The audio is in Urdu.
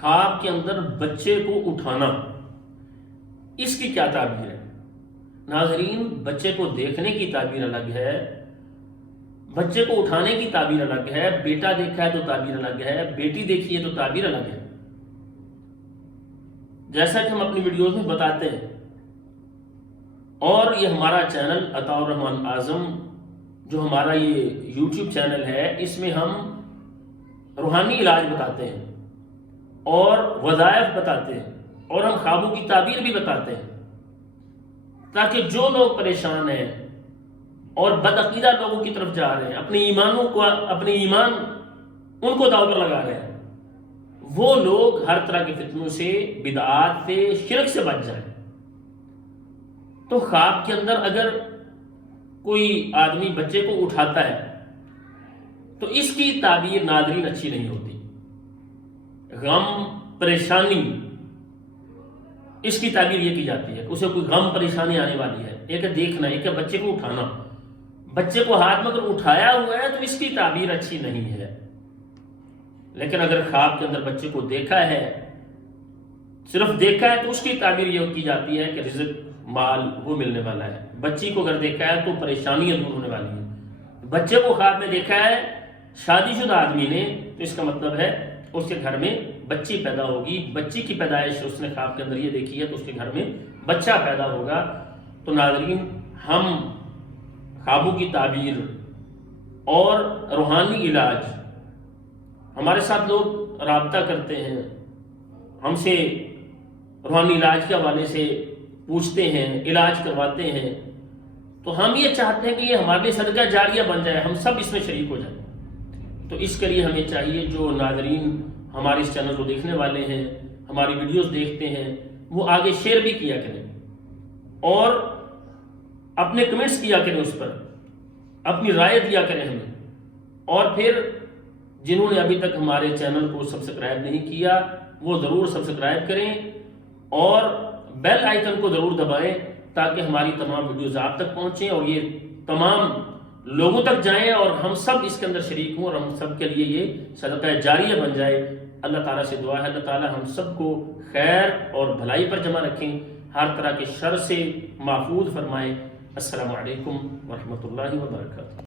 خواب کے اندر بچے کو اٹھانا، اس کی کیا تعبیر ہے؟ ناظرین، بچے کو دیکھنے کی تعبیر الگ ہے، بچے کو اٹھانے کی تعبیر الگ ہے، بیٹا دیکھا ہے تو تعبیر الگ ہے، بیٹی دیکھی ہے تو تعبیر الگ ہے۔ جیسا کہ ہم اپنی ویڈیوز میں بتاتے ہیں، اور یہ ہمارا چینل عطاء الرحمن اعظم، جو ہمارا یہ یوٹیوب چینل ہے، اس میں ہم روحانی علاج بتاتے ہیں اور وظائف بتاتے ہیں، اور ہم خوابوں کی تعبیر بھی بتاتے ہیں، تاکہ جو لوگ پریشان ہیں اور بدعقیدہ لوگوں کی طرف جا رہے ہیں، اپنے ایمان ان کو داؤ پر لگا رہے ہیں، وہ لوگ ہر طرح کے فتنوں سے، بدعات سے، شرک سے بچ جائیں۔ تو خواب کے اندر اگر کوئی آدمی بچے کو اٹھاتا ہے تو اس کی تعبیر ناظرین اچھی نہیں ہوتی۔ غم، پریشانی، اس کی تعبیر یہ کی جاتی ہے کہ اسے کوئی غم پریشانی آنے والی ہے، ایک ہے دیکھنا، ایک ہے بچے کو اٹھانا۔ بچے کو ہاتھ میں اگر اٹھایا ہوا ہے تو اس کی تعبیر اچھی نہیں ہے۔ لیکن اگر خواب کے اندر بچے کو دیکھا ہے، صرف دیکھا ہے، تو اس کی تعبیر یہ کی جاتی ہے کہ رزق، مال وہ ملنے والا ہے۔ بچی کو اگر دیکھا ہے تو پریشانیاں دور ہونے والی ہیں۔ بچے کو خواب میں دیکھا ہے شادی شدہ آدمی نے، تو اس کا مطلب ہے اس کے گھر میں بچی پیدا ہوگی، بچی کی پیدائش اس نے خواب کے اندر یہ دیکھی ہے تو اس کے گھر میں بچہ پیدا ہوگا۔ تو ناظرین، ہم خوابوں کی تعبیر اور روحانی علاج، ہمارے ساتھ لوگ رابطہ کرتے ہیں، ہم سے روحانی علاج کے حوالے سے پوچھتے ہیں، علاج کرواتے ہیں، تو ہم یہ چاہتے ہیں کہ یہ ہمارے لیے صدقہ جاریہ بن جائے، ہم سب اس میں شریک ہو جائیں۔ تو اس کے لیے ہمیں چاہیے، جو ناظرین ہمارے اس چینل کو دیکھنے والے ہیں، ہماری ویڈیوز دیکھتے ہیں، وہ آگے شیئر بھی کیا کریں اور اپنے کمنٹس کیا کریں، اس پر اپنی رائے دیا کریں ہمیں۔ اور پھر جنہوں نے ابھی تک ہمارے چینل کو سبسکرائب نہیں کیا، وہ ضرور سبسکرائب کریں اور بیل آئیکن کو ضرور دبائیں، تاکہ ہماری تمام ویڈیوز آپ تک پہنچیں اور یہ تمام لوگوں تک جائیں، اور ہم سب اس کے اندر شریک ہوں، اور ہم سب کے لیے یہ صدقہ جاریہ بن جائے۔ اللہ تعالیٰ سے دعا ہے، اللہ تعالیٰ ہم سب کو خیر اور بھلائی پر جمع رکھیں، ہر طرح کے شر سے محفوظ فرمائے۔ السلام علیکم ورحمۃ اللہ وبرکاتہ۔